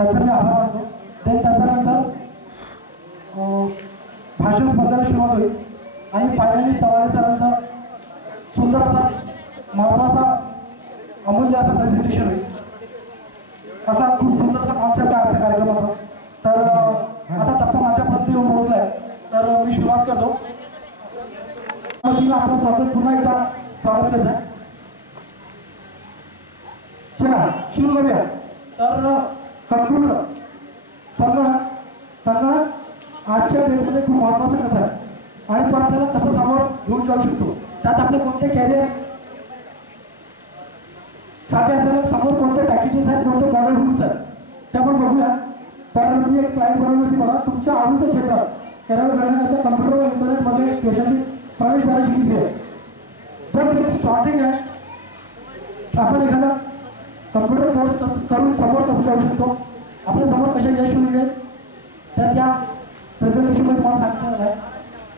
त्याचा मी आभार मानतो. त्याच्यानंतर भाषण स्पर्धेला सुरुवात होईल आणि फायनली तवाले सरांचा सुंदर असा महत्त्वाचा अमूल्य असा प्रेझेंटेशन होईल. असा खूप सुंदर असा कॉन्सेप्ट आहे आजचा कार्यक्रमाचा. तर आता टप्पा माझ्यापर्यंत येऊन पोहोचलाय. तर मी सुरुवात करतो. आपलं स्वागत पुन्हा एकदा स्वागत करत आहे. चला सुरू करूया. तर कम्प्युटर संगणक आजच्या डेटमध्ये खूप महत्त्वाचं कसं आहे आणि तो आपल्याला कसं समोर घेऊन जाऊ शकतो, त्यात आपले कोणते कॅरियर साठी आपल्याला समोर कोणते पॅकेजेस आहेत, कोणते मॉडेल रूल्स आहेत ते आपण बघूया. तर मी एक स्लाइड बनवली होती बघा. तुमच्या आवडीच्या क्षेत्रात कॅरियर करण्याकरता कम्प्युटर व इंटरनेटमध्ये देशाची प्रवेश द्वाराची किती आहे. जस्ट एक स्टार्टिंग आहे. आपण एखादा कम्प्युटर कोर्स करून समोर कसं जाऊ शकतो, आपल्या समोर कशा यश होईल तर त्या प्रेझेंटेशनमध्ये तुम्हाला सांगितलं आहे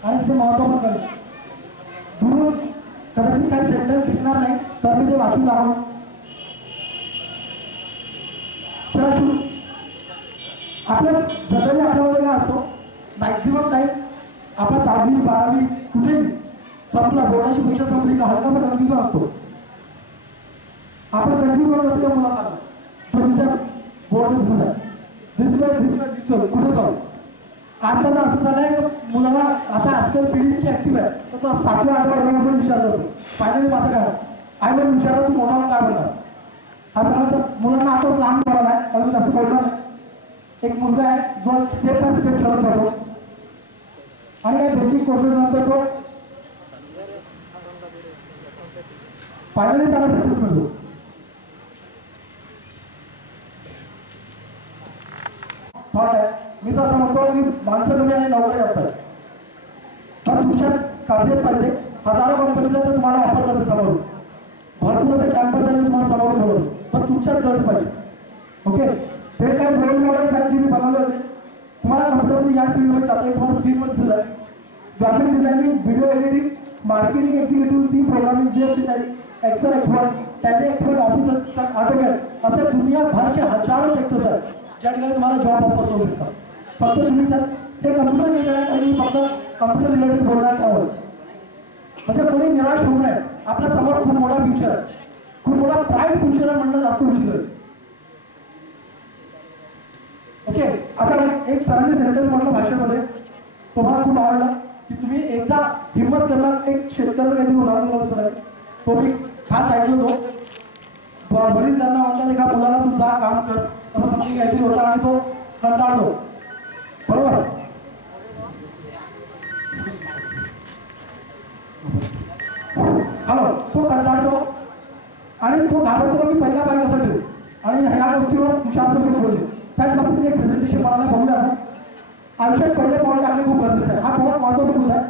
आणि त्याचं महत्त्व पण कळेल. दुरून कदाचित काही सेंटेन्स दिसणार नाही तर मी ते वाचून दाखवू. चला सुरू. आपल्या जनरली आपल्यामध्ये काय असतो, मॅक्झिमम टाईम आपला 10वी 12वी कुठेही संपला, बोर्डाची परीक्षा संपली का हलकासा कन्फ्युजन असतो. आपण कन्फ्युजन होतो या मुलासारखं छोट्या बोर्ड दिसत आहे, दिसतोय कुठे जाऊ. आता तर असं झालंय की मुलाला आता आजकाल पिढी इतकी ऍक्टिव्ह आहे तर तो 7व्या 8व्या वर्गापासून विचार करतो फायनली माझं काय. आई वडील विचारतात तू मोठा काय बनणार. हा सगळं तर मुलांना आताच लहान बनवला आहे. अजून जास्त बोलणार. एक मुलगा आहे जो स्टेप बाय स्टेप चढत जातो आणि काही बेसिक कोर्सेस नंतर तो फायनली त्याला सक्सेस मिळतो. थॉट आहे मी तर असं म्हणतो की माणसं कमी आणि नोकरी असतात. बस तुमच्यात काबिलियत पाहिजे. हजारो कंपनीचा तर तुम्हाला ऑफर करतो समोर, भरपूर असे कॅम्पस आहे तुम्हाला समोर बोलवतो, पण तुमच्यात गरज पाहिजे. ओके. ते काही रोल मॉडेल्स आहेत जे मी बनवले होते. तुम्हाला कम्प्युटरमध्ये या फील्डमध्ये जाता येईल. तुम्हाला स्क्रीनवर दिसत आहे graphic designing, video editing, marketing executive, C programming, web designing, Excel expert, Tally expert, office assistant, AutoCAD असे दुनियाभरचे हजारो सेक्टर्स आहेत ज्या ठिकाणी तुम्हाला जॉब ऑफर्स होऊ शकतात. फक्त तुम्ही त्यात ते कम्प्युटर रिलेटेड आहे आणि फक्त कम्प्युटर रिलेटेड बोलणार त्यावर म्हणजे कोणी निराश होऊ नये. आपल्या समोर खूप मोठा फ्युचर आहे, खूप मोठा प्राईट फ्युचर आहे म्हणणं जास्त उशीर आहे. ओके. आता एक सरांनी सेंटेन्स म्हटलं भाषेमध्ये तुम्हाला खूप आवडला की तुम्ही एकदा हिंमत करणार. एक शेतकऱ्याचं काहीतरी उदाहरण दिलं असतं तो मी खास ऐकलो तो. वडील त्यांना म्हणतात एका मुलाला तू जा काम कर असं समजून काहीतरी होता आणि तो कंटाळतो. बरोबर. हॅलो. तो कंटाळतो आणि तो घाबरतो मी पहिला पाय कसा ठेवू आणि ह्या गोष्टीवर तुषार सर बोलले. त्याच बाबतीत एक प्रेझेंटेशन मला बघूया आपण. आयुष्यात पहिले पाऊल टाकणे खूप गरजेचं आहे. हा बहुत महत्त्वाचा मुद्दा आहे.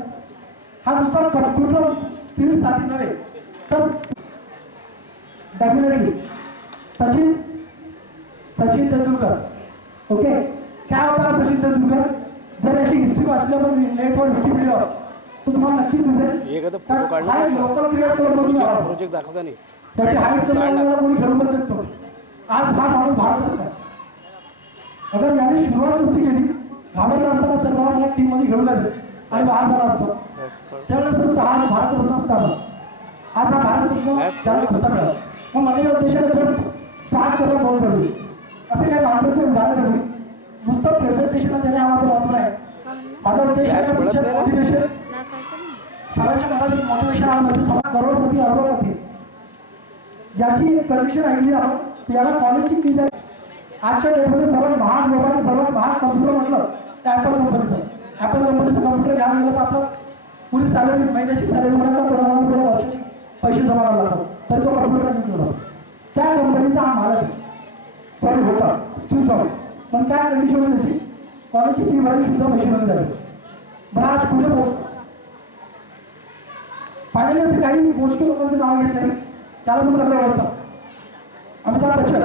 हा नुसता कम्प्युटर स्किलसाठी नव्हे तर डेफिनेटली सचिन तेंडुलकर. ओके. काय होता सचिन तेंडुलकर. जर याची हिस्ट्री वाचली आपण नेटवर विकिपीडियावर तर तुम्हाला नक्कीच दिसेल लोकल क्रिएटर प्रोजेक्ट दाखवता नाही त्याची हाईट कमी कोणी घेऊन बघतो. आज हा माणूस भारतात नाही. अगर याने सुरुवात नसती केली घाबरला असताना सर्व या टीम मध्ये घेऊन आले आणि बाहेर झाला असतो त्यावेळेस हा भारत होता असताना आज हा भारत त्याला असता मिळाला. मग माझ्या उद्देशाला जस्ट स्टार्ट करून बोल करतो असे काही माणसाचे उदाहरण करू. नुसतं प्रेझेंटेशन देणे हा माझं महत्व आहे. माझा उद्देश मोटिवेशन सगळ्यांच्या मनात मोटिवेशन आलं पाहिजे. समाज करोडपती अरबपती याची कंडिशन ऐकली आपण. याला कॉलेजची फी आहे. आजच्या डेटमध्ये सर्वात महाग मोबाईल सर्वात महाग कम्प्युटर म्हटलं तर ॲपल कंपनीचं. ॲपल कंपनीचं कम्प्युटर घ्यायला गेलं तर आपलं पुरी सॅलरी महिन्याची सॅलरी म्हणा वर्षाची पैसे जमा करायला लागतात तर तो कम्प्युटर घेऊन होता. त्या कंपनीचा हा मालक सॉरी होता स्टीव्ह जॉब्स. पण काय कंडिशन होती त्याची कॉलेजची फी भरायची सुद्धा पैशामध्ये झाली. पण आज पुढे पोहोचतो. फायनली असे काही गोष्टी लोकांचं नाव घेतलं त्याला पण सगळं आवडतं. अमिताभ बच्चन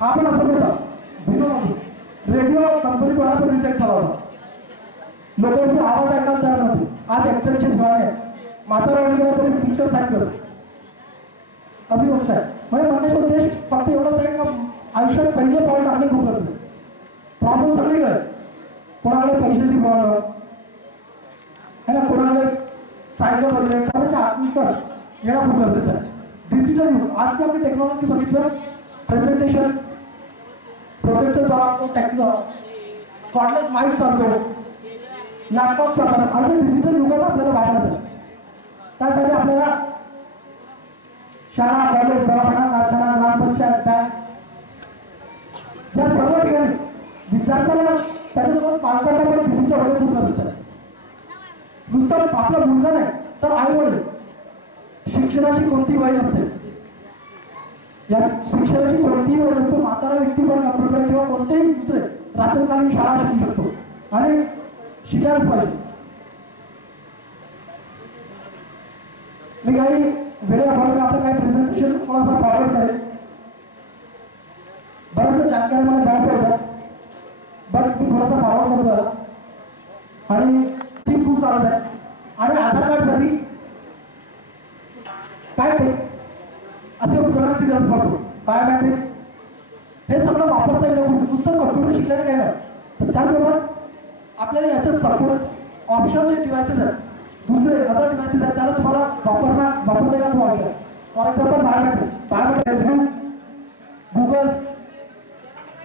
हा पण असं होता झिरोमध्ये रेडिओ कंपनीद्वारा पण रिजेक्ट झाला होता. लोकांचे आवाज ऐकायला तयार नव्हते. आज ऍक्टरचे दिवाणे म्हातारा गेला तरी पिक्चर साईन करतो अशी गोष्ट आहे. म्हणजे म्हणण्याचा उद्देश फक्त एवढंच आहे का आयुष्यात पहिले पाऊल टाकणे खूप गरजेचं. प्रॉब्लेम सगळीकडे, कोणाकडे पैशाची प्रॉब्लेम है ना, कोणाकडे सायकल वगैरे, त्याचा आत्मविश्वास येणं खूप गरजेचं आहे. डिजिटल युग, आज आपण टेक्नॉलॉजी बघितलं, प्रेझेंटेशन प्रोजेक्टर चालवतो, कॉर्डलेस माईक चालतो, लॅपटॉप चालतो, असं डिजिटल युगात आपल्याला वापरायचं. त्यासाठी आपल्याला शाळा, कॉलेज, दवाखाना, कारखाना, ग्रामपंचायत, बँक या सर्व ठिकाणी विद्यार्थ्यांना त्याच्यासोबत पालकांना पण डिजिटल होणे खूप गरजेचं आहे. नुसतं आपला मुलगा नाही तर आई वडील, शिक्षणाची कोणती वय नसते, या शिक्षणाची कोणतीही वय नसतो. म्हातारा व्यक्ती पण कम्प्युटर किंवा कोणतेही दुसरे रात्रकालीन शाळा शिकू शकतो आणि शिकायलाच पाहिजे. मी काही वेळेअभावी आपलं काही प्रेझेंटेशन थोडासा फॉरवर्ड करेल. बरंचसं जानकारी मला द्यायचं होतं, बट मी थोडासा फॉरवर्ड करतो आणि ती खूप चालत आहे. आणि आधार कार्डसाठी काय ते असे उपकरणाची गरज पडतो, बायोमेट्रिक, हे सगळं वापरता येईल. नुसतं कम्प्युटर शिकल्याने काय नाही, तर त्याचबरोबर आपल्याला याचे सपोर्ट ऑप्शन जे डिव्हायसेस आहेत, दुसरे अदर डिव्हायसेस आहेत, त्याला तुम्हाला वापरता येईल आवश्यक. For example biometric, Facebook, Google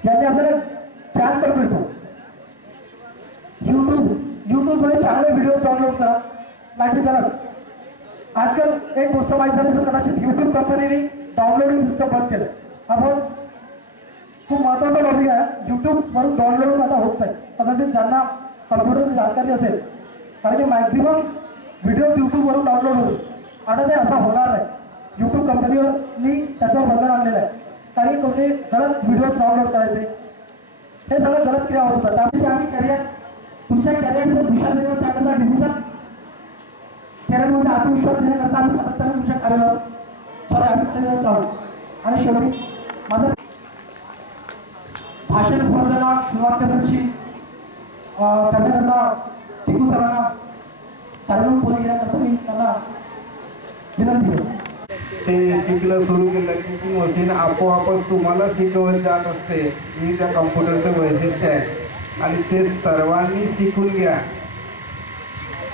याने आपल्याला ज्ञान पण मिळतो. यूट्यूबमध्ये चांगले व्हिडिओ डाउनलोड करा. नाही करा, आजकाल एक गोष्ट माहिती झाली, कदाचित यूट्यूब कंपनीने डाउनलोडिंग सिस्टम बंद केलं. आपण खूप महत्वाचा टॉपिक आहे. यूट्यूब वरून डाउनलोड आता होत नाही. कदाचित ज्यांना कम्प्युटरची जानकारी असेल, कारण की मॅक्झिमम व्हिडिओ यूट्यूबवरून डाउनलोड होतो. आता ते असं होणार नाही. यूट्यूब कंपनीवरनी त्याच्यावर बंधन आणलेलं आहे. काही कोणी गलत व्हिडिओज डाउनलोड करायचे, हे सगळं गलत क्रिया होत होतं. त्यामुळे आम्ही करिअर, तुमच्या करिअरचं दिशा देणं, त्याकरता डिजिटल करिअरमध्ये आत्मविश्वास देण्याकरता आम्ही सातत्याने तुमच्या कार्यालयात आम्ही चालू. आणि शेवटी माझं भाषण स्पर्धेला सुरुवात करण्याची करण्याकरता टिकू सरांना कार्यक्रम पुढे घेण्याकरता मी त्यांना विनंती करतो. ते शिकलं सुरू केलं की ती मशीन आपोआपच तुम्हाला शिकवत जात असते. ही त्या कम्प्युटरचं वैशिष्ट्य आहे आणि ते सर्वांनी शिकून घ्या.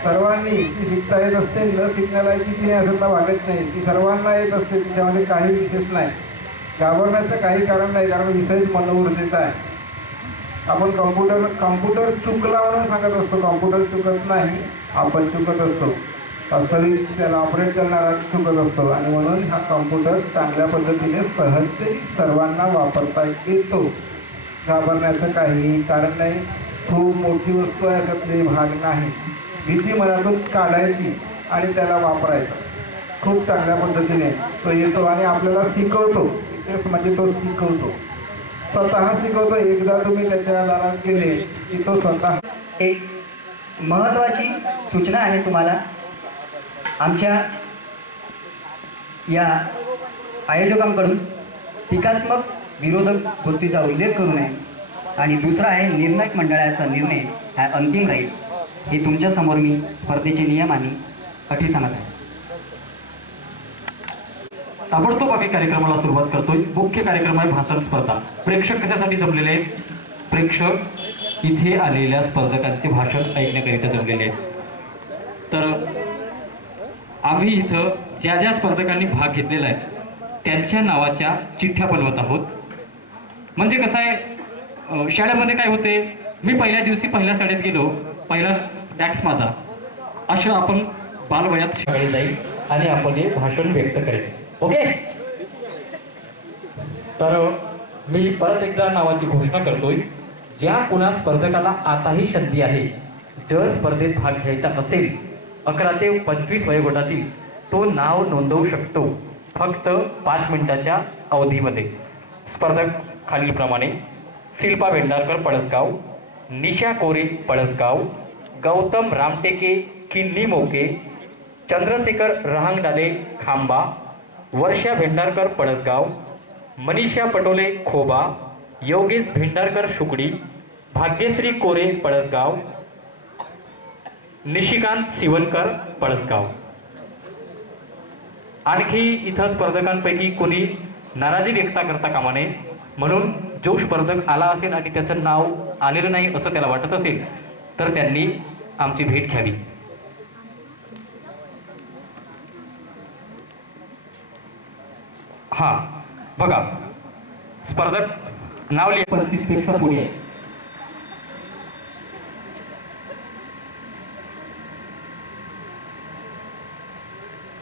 सर्वांनी ती शिकता येत असते, न शिकण्याला किती नाही असं वाटत नाही. ती सर्वांना येत असते, तिच्यामध्ये काही विशेष नाही. घाबरण्याचं काही कारण नाही, कारण विषय मनोवृत्तीचा आहे. आपण कम्प्युटर चुकला म्हणून सांगत असतो, कम्प्युटर चुकत नाही, आपण चुकत असतो. असली त्याला ऑपरेट करणारा चुकत असतो. आणि म्हणून हा कम्प्युटर चांगल्या पद्धतीने सहजते सर्वांना वापरता येतो. घाबरण्याचं काहीही कारण नाही. खूप मोठी वस्तू आहे, त्यातले भाग नाही. भीती मनातून काढायची आणि त्याला वापरायचं. खूप चांगल्या पद्धतीने तो येतो आणि आपल्याला शिकवतो. तेच म्हणजे तो शिकवतो, स्वतः शिकवतो. एकदा तुम्ही त्याच्या दारात गेले की तो स्वतः. एक महत्त्वाची सूचना आहे तुम्हाला, आमच्या या आयोजकांकडून टीकात्मक विरोधक वृत्तीचा उल्लेख करू नये. आणि दुसरा आहे, निर्णायक मंडळाचा निर्णय हा अंतिम राहील. हे तुमच्या समोर मी स्पर्धेचे नियम आणि अटी सांगत आहे. ताबडतोब आम्ही कार्यक्रमाला सुरुवात करतोय. मुख्य कार्यक्रम आहे भाषण स्पर्धा. प्रेक्षक कशासाठी जमलेले आहेत? प्रेक्षक इथे आलेल्या स्पर्धकांचे भाषण ऐकण्याकरिता जमलेले आहेत. तर आम्ही इथं ज्या ज्या स्पर्धकांनी भाग घेतलेला आहे त्यांच्या नावाच्या चिठ्ठ्या बनवत आहोत. म्हणजे कसं आहे, शाळेमध्ये काय होते, मी पहिल्या दिवशी पहिल्या शाळेत गेलो, पहिला टॅक्स माझा, असं आपण बालवयात शाळेत जाईल आणि आपण हे भाषण व्यक्त करेल. ओके, तर मी परत एकदा नावाची घोषणा करतोय. ज्या कुणा स्पर्धकाला आताही संधी आहे, जर स्पर्धेत भाग घ्यायचा असेल, 11 ते 25 वयोगटातील, तो नाव नोंदवू शकतो फक्त 5 मिनिटाच्या अवधीमध्ये. स्पर्धक खालीलप्रमाणे: शिल्पा भेंडारकर पळसगाव, निशा कोरे पळसगाव, गौतम रामटेके किन्नी मोके, चंद्रशेखर रहांगडाले खांबा, वर्षा भेंडारकर पळसगाव, मनीषा पटोले खोबा, योगेश भेंडारकर शुकडी, भाग्यश्री कोरे पळसगाव, निशिकांत शिवनकर पळसगाव. आणखी इथं स्पर्धकांपैकी कोणी नाराजी व्यक्त करता कामा नये. म्हणून जो स्पर्धक आला असेल आणि त्याचं नाव आलेलं नाही असं त्याला वाटत असेल तर त्यांनी आमची भेट घ्यावी. हा बघा, स्पर्धक नाव लिहा. 35 पेक्षा पुढे आहे.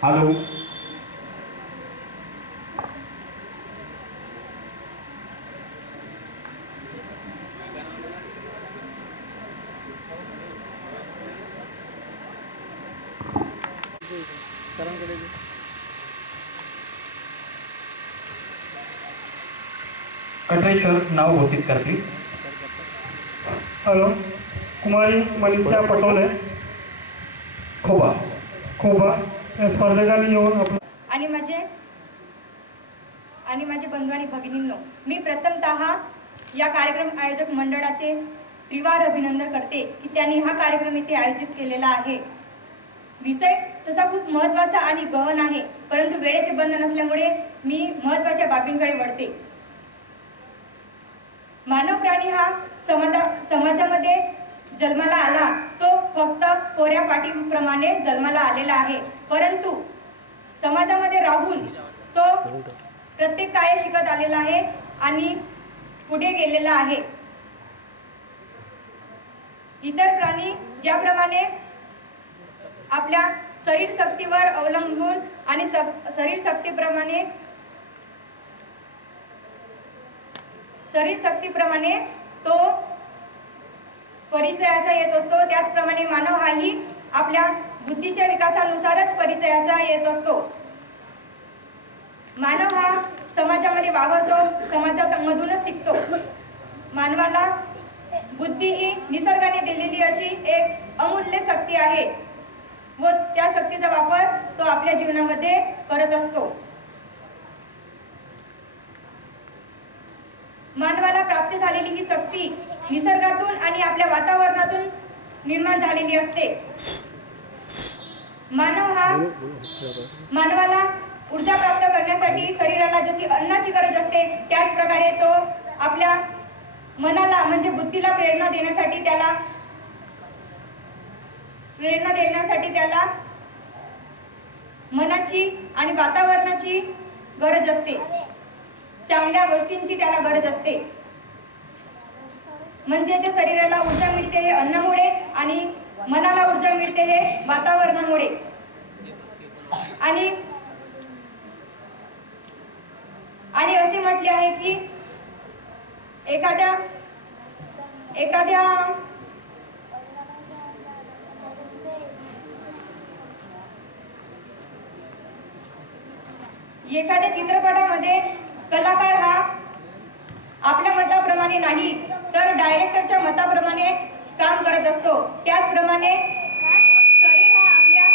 हॅलो, कटरे सर नाव घोषित करतील. हॅलो, कुमारी मनीषा पटोले खोबा. खोबा या स्पर्धकांनी येऊन आपलं आणि माझे बंधू आणि भगिनींनो, मी प्रथमतः या कार्यक्रम आयोजक मंडळाचे त्रिवार अभिनंदन करते की त्यांनी हा कार्यक्रम इथे आयोजित केलेला आहे. विषय तसा खूप महत्त्वाचा आणि गहन आहे, परंतु वेळेचे बंधन असल्यामुळे मी महत्त्वाच्या बाबींकडे वळते. मानव प्राणी हा समाजामध्ये जन्माला आला, तो फक्त कोऱ्या पाटीप्रमाणे जन्माला आलेला आहे, परंतु समाजामध्ये राहून तो प्रत्येक कार्य शिकत आलेला आहे आणि पुढे गेलेला आहे. इतर प्राणी ज्याप्रमाणे आपल्या शरीर शक्तीवर अवलंबून आणि शरीर शक्तीप्रमाणे तो परिचयाचा येत असतो, त्याचप्रमाणे मानव हाही आपल्या बुद्धीच्या विकासानुसारच परिचयाचा येत असतो. मानव हा समाजामध्ये वावरतो, समाजामधूनच शिकतो. मानवाला बुद्धी ही निसर्गाने दिलेली अशी एक अमूल्य शक्ती आहे व त्या शक्तीचा वापर तो आपल्या जीवनामध्ये करत असतो. मानवाला प्राप्त झालेली ही शक्ती निसर्गातून आणि आपल्या वातावरणातून निर्माण झालेली असते. मानवाला ऊर्जा प्राप्त करण्यासाठी शरीराला जशी अन्नाची गरज असते, त्याच प्रकारे तो आपल्या मनाला म्हणजे बुद्धीला प्रेरणा देण्यासाठी त्याला मनाची आणि वातावरणाची गरज असते. चांगल्या गोष्टींची त्याला गरज असते. म्हणजे जे शरीराला ऊर्जा मिळते हे अन्नामुळे आणि मनाला ऊर्जा मिळते हे वातावरणामुळे. आणि असे म्हटले आहे की एखाद्या चित्रपटामध्ये कलाकार हा आपल्या मताप्रमाणे नाही तर डायरेक्टरच्या मताप्रमाणे काम करत असतो. त्याचप्रमाणे शरीर हा आपल्या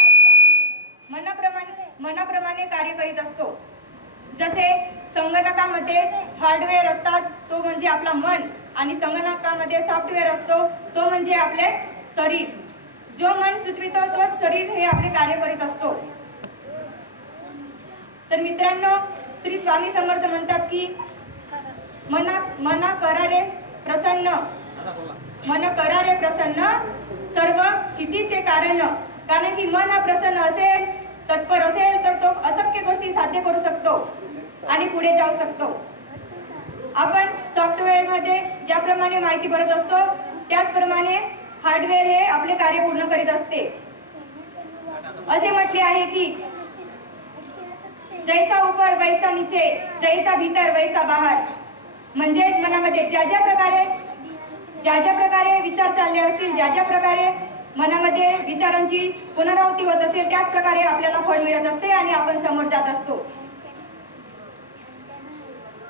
मनाप्रमाणे कार्य करीत असतो. जसे संगणकामध्ये हार्डवेअर असतात, तो म्हणजे आपला मन, आणि संगणकामध्ये सॉफ्टवेअर असतो, तो म्हणजे आपले शरीर. जो मन सुचवितो तोच शरीर हे आपले कार्य करीत असतो. तर मित्रांनो, श्री स्वामी समर्थ म्हणतात की मन करारे प्रसन्न सर्व सिद्धीचे कारण. कारण की मन हा प्रसन्न असेल, तत्पर असेल तर तो अशक्य गोष्टी साध्य करू शकतो आणि पुढे जाऊ शकतो. आपण सॉफ्टवेअर मध्ये ज्याप्रमाणे माहिती भरत असतो, त्याचप्रमाणे हार्डवेअर हे आपले कार्य पूर्ण करीत असते. असे म्हटले आहे की जैसा ऊपर वैसा नीचे, जैसा भीतर वैसा बाहर. म्हणजे मनामध्ये ज्या ज्या प्रकारे विचार चालले असतील, ज्या प्रकारे मनामध्ये विचारांची पुनरावृत्ती होत असेल, त्याच प्रकारे आपल्याला फळ मिळत असते आणि आपण समोर जात असतो.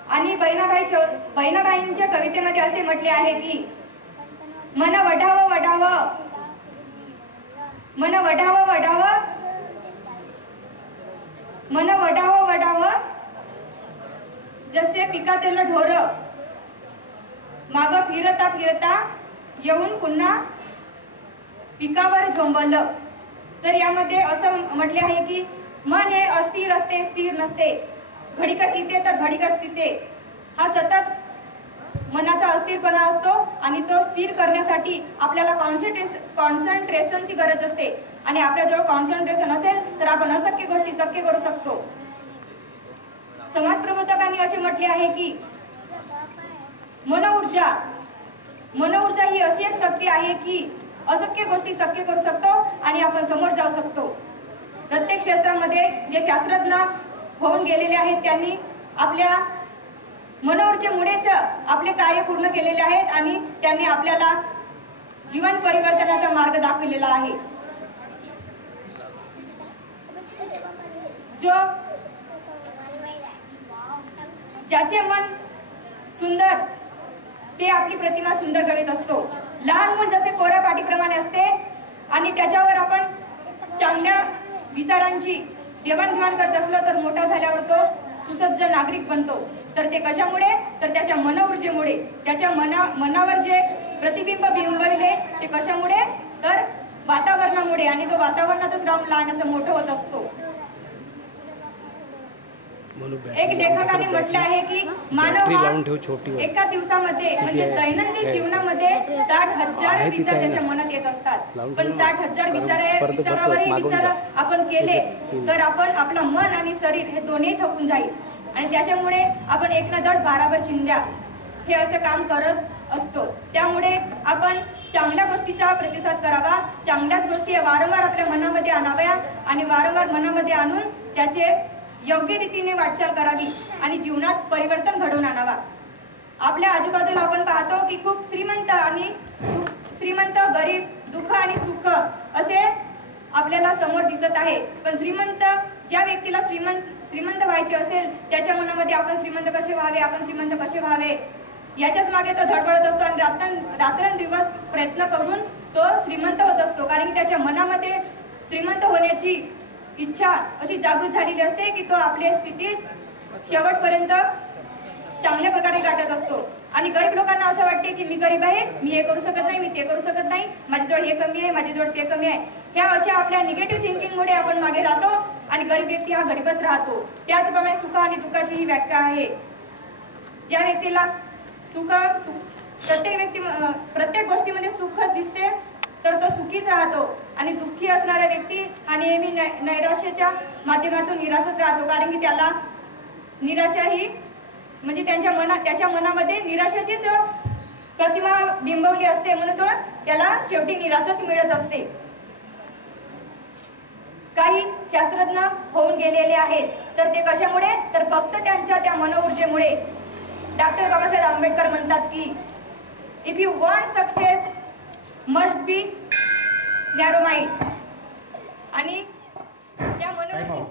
आणि बहिणाबाईंच्या कवितेमध्ये असे म्हटले आहे की मन वढावं वढावं, मन वढावं वढावं, मन वढावं वढावं, जसे पिकातील ढोर माग फिरता फिरता येऊन पुन्हा पिकावर झोंबलं. तर यामध्ये असं म्हटले आहे की मन हे अस्थिर असते, स्थिर नसते. घडिकच इथे तर घडिकच तिथे. हा सतत मनाचा अस्थिरपणा असतो आणि तो स्थिर करण्यासाठी आपल्याला कॉन्सन्ट्रेशनची गरज असते आणि आपल्याजवळ कॉन्सन्ट्रेशन असेल तर आपण अशक्य गोष्टी शक्य करू शकतो. समाज प्रबोधकांनी असे म्हटले आहे की मनोऊर्जा ही अशी एक शक्ती आहे की अशक्य गोष्टी शक्य करू शकतो आणि आपण समोर जाऊ शकतो. प्रत्येक क्षेत्रामध्ये जे शास्त्रज्ञ होऊन गेलेले आहेत त्यांनी आपल्या मनोऊर्जेमुळेच आपले कार्य पूर्ण केलेले आहेत आणि त्यांनी आपल्याला जीवन परिवर्तनाचा मार्ग दाखविलेला आहे. ज्याचे मन सुंदर ते आपली प्रतिमा सुंदर घडवीत असतो. लहान मूल जसे कोऱ्या पाटीप्रमाणे असते आणि त्याच्यावर आपण चांगल्या विचारांची देवाणघेवाण करत असलो तर मोठा झाल्यावर तो सुसज्ज नागरिक बनतो. तर ते कशामुळे? तर त्याच्या मनोऊर्जेमुळे. त्याच्या मनावर जे प्रतिबिंब बिंबविले ते कशामुळे? तर वातावरणामुळे. आणि तो वातावरणातच राहून लहानाचा मोठं होत असतो. एक लेखकाने म्हटले आहे की मानव हा एका दिवसामध्ये म्हणजे दैनंदिन जीवनामध्ये 60,000 विचार त्याच्या मनात येत असतात. पण 60,000 विचारावरही विचार आपण केले तर आपण आपलं मन आणि शरीर हे दोन्ही थकून जाईल आणि त्याच्यामुळे आपण एक ना धड भाराभर चिंध्या हे असं काम करत असतो. त्यामुळे आपण चांगल्या गोष्टीचा प्रतिसाद करावा. चांगल्याच गोष्टी वारंवार आपल्या मनामध्ये आणाव्या आणि वारंवार मनामध्ये आणून त्याचे योग्य रीतीने वाटचाल करावी आणि जीवनात परिवर्तन घडवून आणावा. आपल्या आजूबाजूला आपण पाहतो की खूप श्रीमंत गरीब दुःख आणि सुख असे आपल्याला समोर दिसत आहे. पण ज्या व्यक्तीला श्रीमंत व्हायचे असेल त्याच्या मनामध्ये आपण श्रीमंत कसे व्हावे याच्याच मागे तो धडपडत असतो आणि रात्रंदिवस प्रयत्न करून तो श्रीमंत होत असतो. कारण की त्याच्या मनामध्ये श्रीमंत होण्याची इच्छा अशी जागृत झालेली असते की तो आपल्या स्थितीत शेवटपर्यंत चांगल्या प्रकारे गाठत असतो. आणि गरीब लोकांना असं वाटते की मी गरीब आहे, मी हे करू शकत नाही, मी ते करू शकत नाही, माझ्याजवळ हे कमी आहे, माझ्याजवळ ते कमी आहे. ह्या अशा आपल्या निगेटिव्ह थिंकिंगमुळे आपण मागे राहतो आणि गरीब व्यक्ती हा गरीबच राहतो. त्याचप्रमाणे सुख आणि दुःखाची ही व्याख्या आहे. ज्या व्यक्तीला प्रत्येक गोष्टीमध्ये सुख दिसते तर तो सुखीच राहतो आणि दुःखी असणारा व्यक्ती हा नेहमी नैराश्याच्या माध्यमातून निराशच राहतो. कारण की त्याला निराशा ही म्हणजे त्याच्या मनामध्ये निराशाचीच प्रतिमा बिंबवली असते म्हणून त्याला शेवटी निराशाच मिळत असते. काही शास्त्रज्ञ होऊन गेलेले आहेत तर ते कशामुळे? तर फक्त त्यांच्या त्या मनोऊर्जेमुळे. डॉक्टर बाबासाहेब आंबेडकर म्हणतात की if you want success must be narrow mind. आणि त्या मनोऊर्जे